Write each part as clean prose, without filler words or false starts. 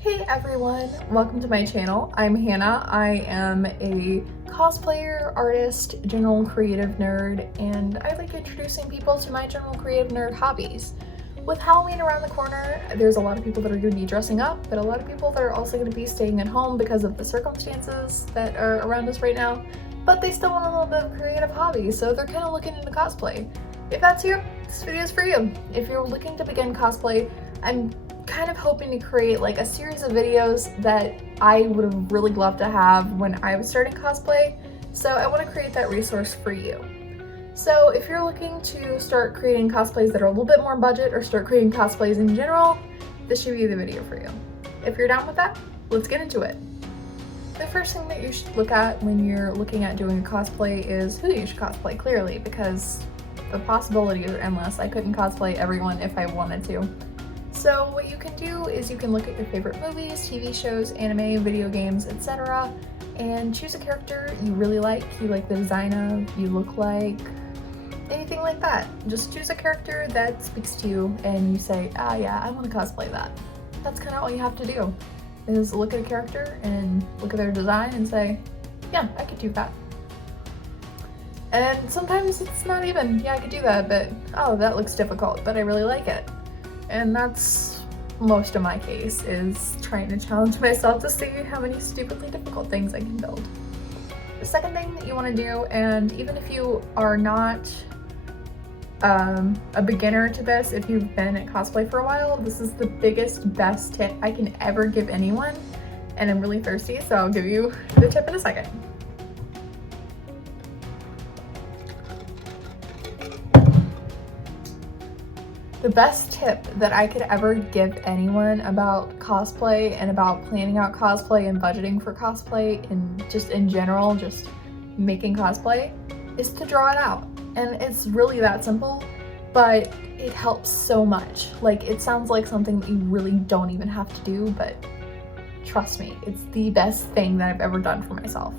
Hey everyone, welcome to my channel. I'm Hannah. I am a cosplayer, artist, general creative nerd, and I like introducing people to my general creative nerd hobbies. With Halloween around the corner, there's a lot of people that are going to be dressing up, but a lot of people that are also going to be staying at home because of the circumstances that are around us right now, but they still want a little bit of creative hobby, so they're kind of looking into cosplay. If that's you, this video is for you. If you're looking to begin cosplay, I'm kind of hoping to create like a series of videos that I would have really loved to have when I was starting cosplay, so I want to create that resource for you. So if you're looking to start creating cosplays that are a little bit more budget or start creating cosplays in general, this should be the video for you. If you're down with that, let's get into it. The first thing that you should look at when you're looking at doing a cosplay is who you should cosplay, clearly, because the possibilities are endless. I couldn't cosplay everyone if I wanted to. So what you can do is you can look at your favorite movies, TV shows, anime, video games, etc. and choose a character you really like, you like the design of, you look like, anything like that. Just choose a character that speaks to you and you say, ah yeah, I want to cosplay that. That's kind of all you have to do, is look at a character and look at their design and say, yeah, I could do that. And sometimes it's not even, yeah, I could do that, but oh, that looks difficult, but I really like it. And that's most of my case, is trying to challenge myself to see how many stupidly difficult things I can build. The second thing that you want to do, and even if you are not a beginner to this, if you've been at cosplay for a while, this is the biggest, best tip I can ever give anyone. And I'm really thirsty, so I'll give you the tip in a second. The best tip that I could ever give anyone about cosplay and about planning out cosplay and budgeting for cosplay and just in general, just making cosplay, is to draw it out. And it's really that simple, but it helps so much. Like, it sounds like something that you really don't even have to do, but trust me, it's the best thing that I've ever done for myself.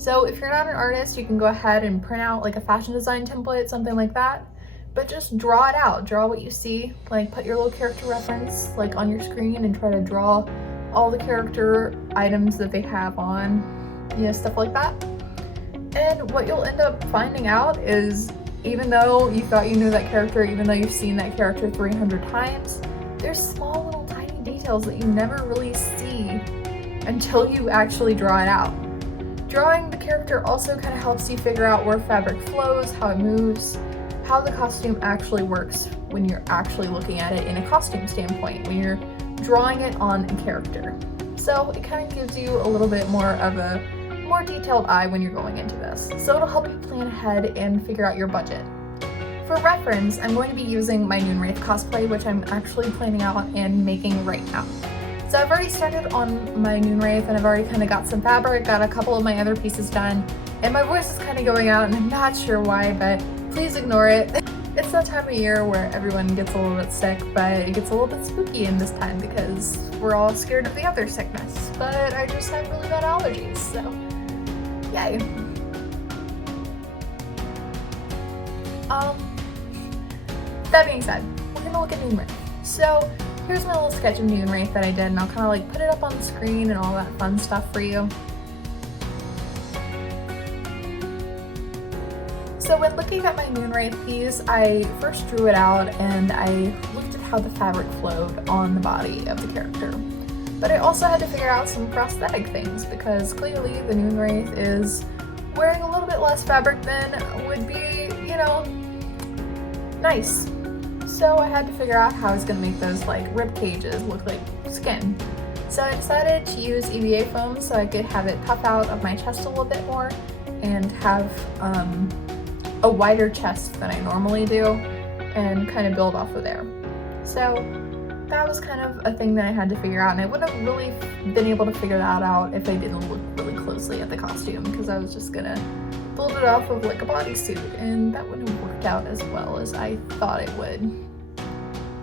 So if you're not an artist, you can go ahead and print out like a fashion design template, something like that. But just draw it out, draw what you see, like put your little character reference like on your screen and try to draw all the character items that they have on, you know, stuff like that. And what you'll end up finding out is, even though you thought you knew that character, even though you've seen that character 300 times, there's small little tiny details that you never really see until you actually draw it out. Drawing the character also kind of helps you figure out where fabric flows, how it moves, how the costume actually works when you're actually looking at it in a costume standpoint, when you're drawing it on a character. So it kind of gives you a little bit more of a more detailed eye when you're going into this. So it'll help you plan ahead and figure out your budget. For reference, I'm going to be using my Noon Wraith cosplay, which I'm actually planning out and making right now. So I've already started on my Noon Wraith and I've already kind of got some fabric, got a couple of my other pieces done, and my voice is kind of going out and I'm not sure why, but please ignore it. It's that time of year where everyone gets a little bit sick, but it gets a little bit spooky in this time because we're all scared of the other sickness. But I just have really bad allergies, so yay. That being said, we're gonna look at Noon Wraith. So here's my little sketch of Noon Wraith that I did, and I'll kind of like put it up on the screen and all that fun stuff for you. So when looking at my Noon Wraith piece, I first drew it out and I looked at how the fabric flowed on the body of the character. But I also had to figure out some prosthetic things, because clearly the Noon Wraith is wearing a little bit less fabric than would be, you know, nice. So I had to figure out how I was going to make those like rib cages look like skin. So I decided to use EVA foam so I could have it puff out of my chest a little bit more and have a wider chest than I normally do and kind of build off of there. So that was kind of a thing that I had to figure out, and I wouldn't have really been able to figure that out if I didn't look really closely at the costume, because I was just gonna build it off of like a bodysuit, and that wouldn't have worked out as well as I thought it would.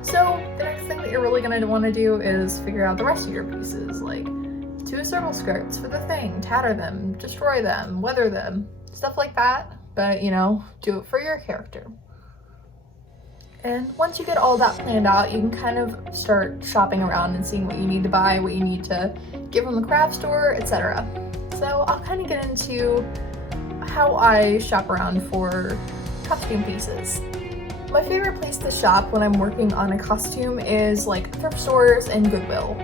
So the next thing that you're really gonna want to do is figure out the rest of your pieces, like 2 circle skirts for the thing, tatter them, destroy them, weather them, stuff like that. But, you know, do it for your character. And once you get all that planned out, you can kind of start shopping around and seeing what you need to buy, what you need to get from the craft store, etc. So I'll kind of get into how I shop around for costume pieces. My favorite place to shop when I'm working on a costume is like thrift stores and Goodwill.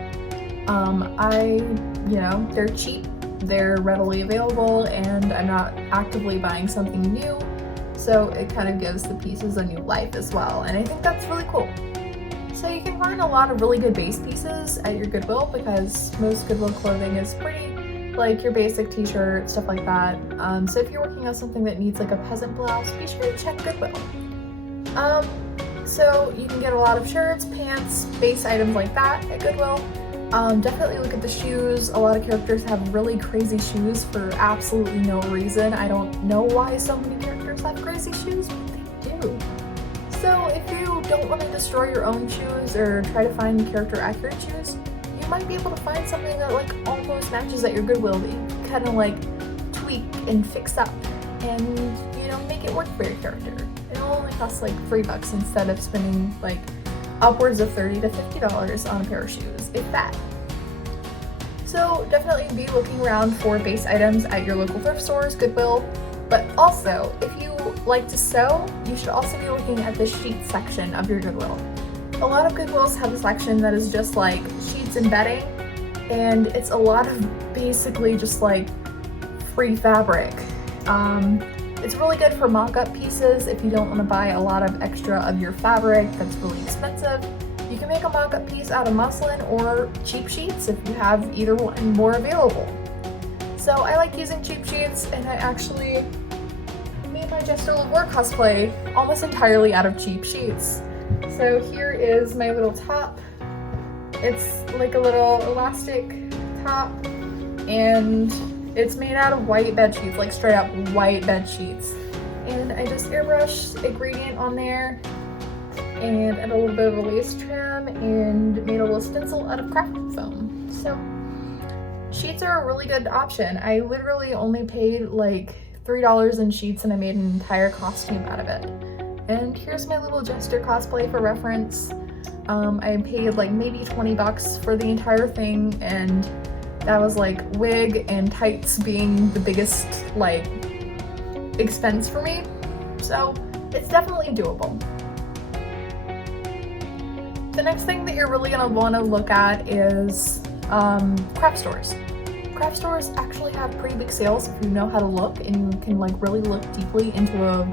They're cheap, they're readily available, and I'm not actively buying something new. So it kind of gives the pieces a new life as well, and I think that's really cool. So you can find a lot of really good base pieces at your Goodwill because most Goodwill clothing is pretty, like your basic t-shirt, stuff like that. So if you're working on something that needs like a peasant blouse, be sure to check Goodwill. So you can get a lot of shirts, pants, base items like that at Goodwill. Definitely look at the shoes. A lot of characters have really crazy shoes for absolutely no reason. I don't know why so many characters have crazy shoes, but they do. So if you don't want to destroy your own shoes or try to find character accurate shoes, you might be able to find something that like almost matches at your Goodwill that you kind of like tweak and fix up and make it work for your character. It'll only cost like $3 instead of spending like upwards of $30 to $50 on a pair of shoes, if that. So definitely be looking around for base items at your local thrift stores, Goodwill, but also if you like to sew, you should also be looking at the sheet section of your Goodwill. A lot of Goodwills have a section that is just like sheets and bedding, and it's a lot of basically just like free fabric. It's really good for mock-up pieces if you don't want to buy a lot of extra of your fabric that's really expensive. You can make a mock-up piece out of muslin or cheap sheets if you have either one more available. So I like using cheap sheets, and I actually made my Just a Little War cosplay almost entirely out of cheap sheets. So here is my little top. It's like a little elastic top, and it's made out of white bed sheets, like straight up white bed sheets. And I just airbrushed a gradient on there and added a little bit of a lace trim and made a little stencil out of craft foam. So sheets are a really good option. I literally only paid like $3 in sheets and I made an entire costume out of it. And here's my little Jester cosplay for reference. I paid like maybe $20 for the entire thing, and that was like wig and tights being the biggest like expense for me. So it's definitely doable. The next thing that you're really gonna wanna look at is craft stores. Craft stores actually have pretty big sales if you know how to look, and you can like really look deeply into a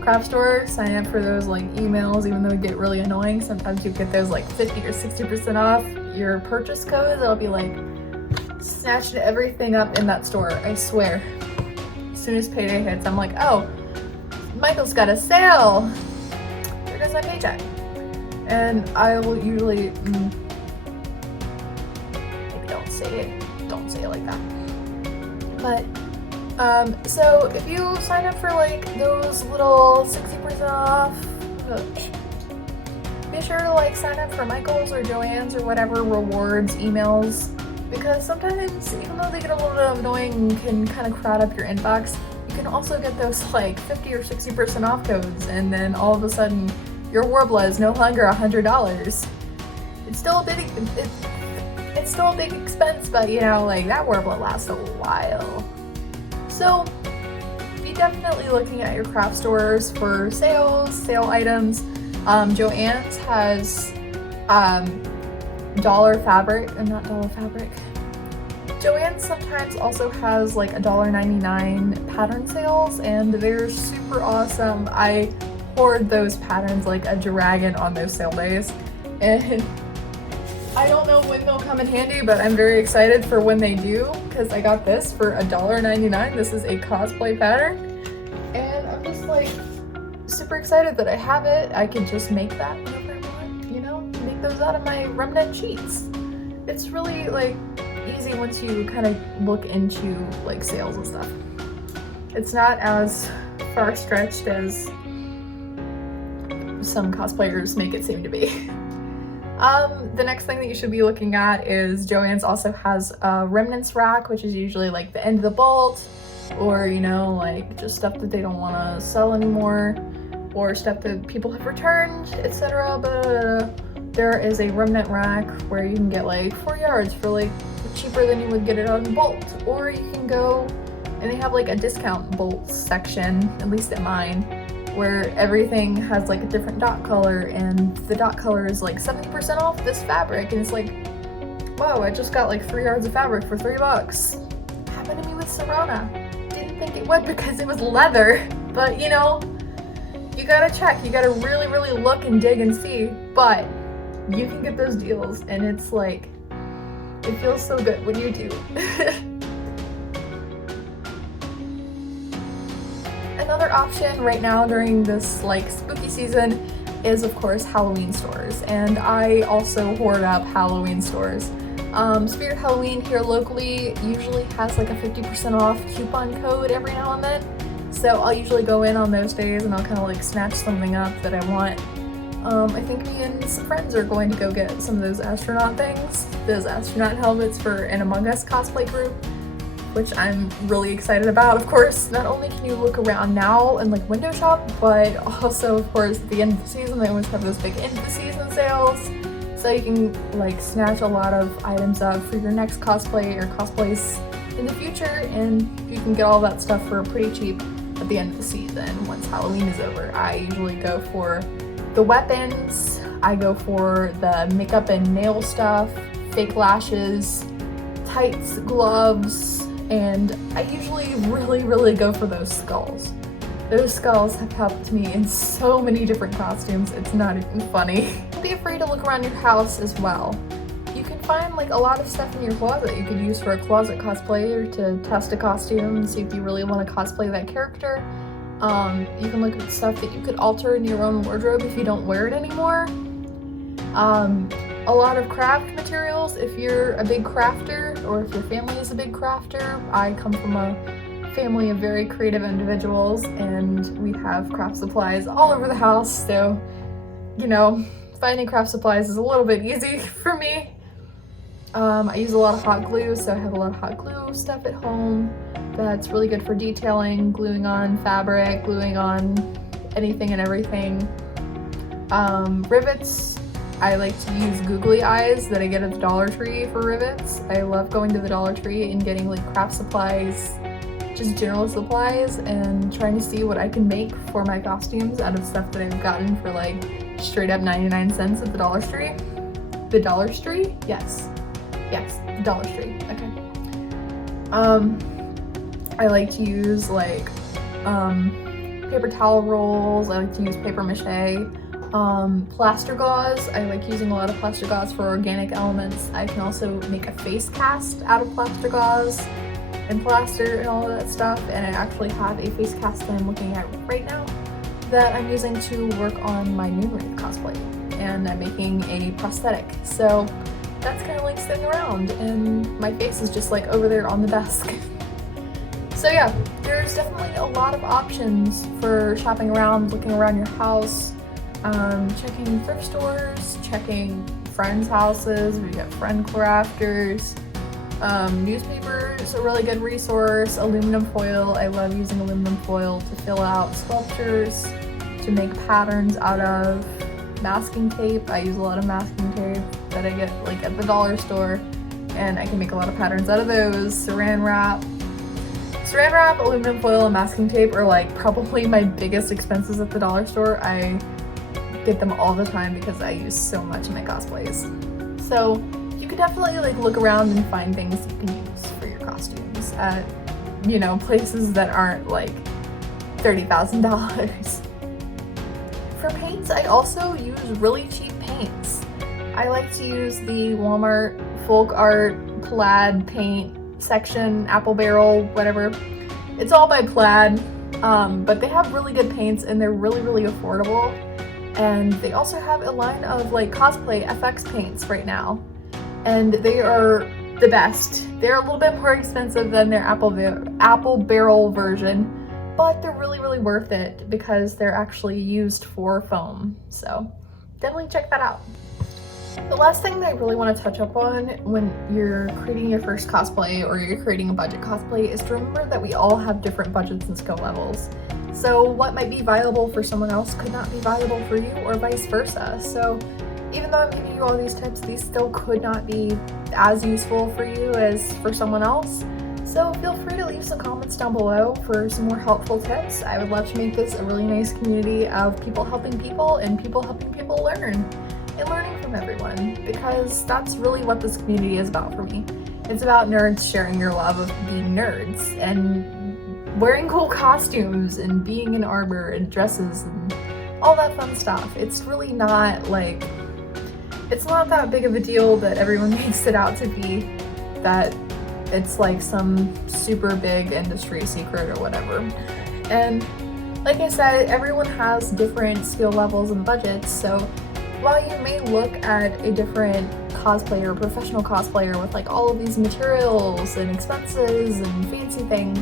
craft store. Sign up for those like emails, even though it get really annoying. Sometimes you get those like 50 or 60% off your purchase code. It'll be like snatched everything up in that store, I swear. As soon as payday hits, I'm like, oh, Michael's got a sale. There goes my paycheck. And I will usually, maybe don't say it like that. But, so if you sign up for like those little 60% off, be sure to like sign up for Michael's or Joann's or whatever rewards emails, because sometimes, even though they get a little bit annoying and can kind of crowd up your inbox, you can also get those like 50 or 60% off codes, and then all of a sudden your Warbler is no longer $100. It's still a big, it's still a big expense, but like that Warbler lasts a while. So be definitely looking at your craft stores for sale items. Joann's has Joann's sometimes also has like $1.99 pattern sales, and they're super awesome. I hoard those patterns like a dragon on those sale days, and I don't know when they'll come in handy, but I'm very excited for when they do, because I got this for $1.99. This is a cosplay pattern, and I'm just like super excited that I have it. I can just make that whenever I want, make those out of my remnant sheets. It's really like easy once you kind of look into like sales and stuff. It's not as far stretched as some cosplayers make it seem to be. The next thing that you should be looking at is Joann's also has a remnants rack, which is usually like the end of the bolt, or like just stuff that they don't want to sell anymore. or stuff that people have returned, etc. There is a remnant rack where you can get like 4 yards for like cheaper than you would get it on Bolt, or you can go and they have like a discount Bolt section, at least at mine, where everything has like a different dot color, and the dot color is like 70% off this fabric, and it's like, whoa, I just got like 3 yards of fabric for $3. Happened to me with Serona. Didn't think it would because it was leather, but you know, you gotta check, you gotta really, really look and dig and see, but you can get those deals, and it's like, it feels so good when you do. Another option right now during this like spooky season is of course Halloween stores, and I also hoard up Halloween stores. Spirit Halloween here locally usually has like a 50% off coupon code every now and then, so I'll usually go in on those days and I'll kind of like snatch something up that I want. I think me and some friends are going to go get some of those astronaut things, those astronaut helmets for an Among Us cosplay group, which I'm really excited about. Of course, not only can you look around now and like window shop, but also of course at the end of the season they always have those big end of the season sales, so you can like snatch a lot of items up for your next cosplay or cosplays in the future, and you can get all that stuff for pretty cheap at the end of the season once Halloween is over. I usually go for the weapons, I go for the makeup and nail stuff, fake lashes, tights, gloves, and I usually really go for those skulls. Those skulls have helped me in so many different costumes, it's not even funny. Don't be afraid to look around your house as well. You can find like a lot of stuff in your closet you could use for a closet cosplay, or to test a costume and see if you really want to cosplay that character. You can look at stuff that you could alter in your own wardrobe if you don't wear it anymore. A lot of craft materials if you're a big crafter, or if your family is a big crafter. I come from a family of very creative individuals, and we have craft supplies all over the house, so you know, finding craft supplies is a little bit easy for me. I use a lot of hot glue, so I have a lot of hot glue stuff at home that's really good for detailing, gluing on fabric, gluing on anything and everything. Rivets, I like to use googly eyes that I get at the Dollar Tree for rivets. I love going to the Dollar Tree and getting like craft supplies, just general supplies, and trying to see what I can make for my costumes out of stuff that I've gotten for like straight up 99 cents at the Dollar Tree. The Dollar Tree? Yes, the Dollar Tree, okay. I like to use like paper towel rolls, I like to use paper mache, plaster gauze. I like using a lot of plaster gauze for organic elements. I can also make a face cast out of plaster gauze and plaster and all of that stuff, and I actually have a face cast that I'm looking at right now that I'm using to work on my Moonwraith cosplay, and I'm making a prosthetic, so that's kind of like sitting around and my face is just like over there on the desk. So yeah, there's definitely a lot of options for shopping around, looking around your house, checking thrift stores, checking friends' houses. We got friend crafters. Newspapers, a really good resource. Aluminum foil, I love using aluminum foil to fill out sculptures, to make patterns out of. Masking tape, I use a lot of masking tape that I get like at the dollar store, and I can make a lot of patterns out of those. Saran wrap, aluminum foil, and masking tape are like probably my biggest expenses at the dollar store. I get them all the time because I use so much in my cosplays. So you can definitely like look around and find things you can use for your costumes at, you know, places that aren't like $30,000. For paints, I also use really cheap paints. I like to use the Walmart folk art plaid paint section, Apple Barrel, whatever. It's all by Plaid, but they have really good paints and they're really affordable. And they also have a line of like cosplay FX paints right now, and they are the best. They're a little bit more expensive than their Apple Barrel version, but they're really worth it because they're actually used for foam. So definitely check that out. The last thing that I really want to touch up on when you're creating your first cosplay or you're creating a budget cosplay is to remember that we all have different budgets and skill levels. So what might be viable for someone else could not be viable for you, or vice versa. So even though I'm giving you all these tips, these still could not be as useful for you as for someone else. So feel free to leave some comments down below for some more helpful tips. I would love to make this a really nice community of people helping people and people helping people learn and learning from everyone, because that's really what this community is about for me. It's about nerds sharing your love of being nerds and wearing cool costumes and being in armor and dresses and all that fun stuff. It's really not like, it's not that big of a deal that everyone makes it out to be, that it's like some super big industry secret or whatever. And like I said, everyone has different skill levels and budgets, so while you may look at a different cosplayer, professional cosplayer with like all of these materials and expenses and fancy things,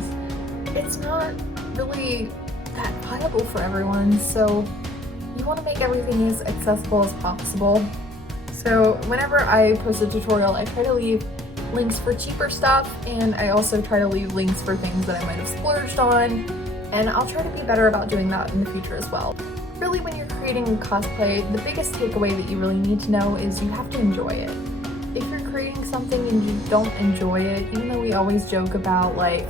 it's not really that viable for everyone. So you want to make everything as accessible as possible. So whenever I post a tutorial, I try to leave links for cheaper stuff, and I also try to leave links for things that I might have splurged on, and I'll try to be better about doing that in the future as well. Really, when you're creating cosplay, the biggest takeaway that you really need to know is you have to enjoy it. If you're creating something and you don't enjoy it, even though we always joke about like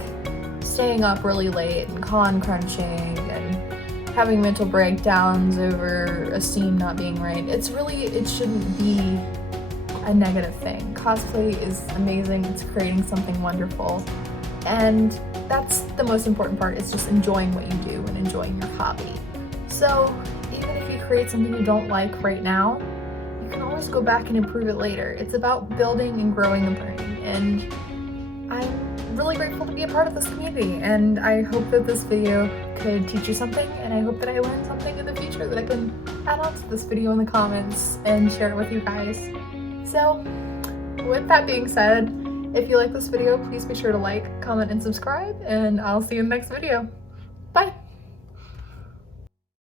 staying up really late and con crunching and having mental breakdowns over a scene not being right, it shouldn't be a negative thing. Cosplay is amazing, it's creating something wonderful, and that's the most important part, is just enjoying what you do and enjoying your hobby. So even if you create something you don't like right now, you can always go back and improve it later. It's about building and growing and learning, and I'm really grateful to be a part of this community, and I hope that this video could teach you something, and I hope that I learned something in the future that I can add on to this video in the comments and share it with you guys. So with that being said, if you like this video, please be sure to like, comment, and subscribe, and I'll see you in the next video.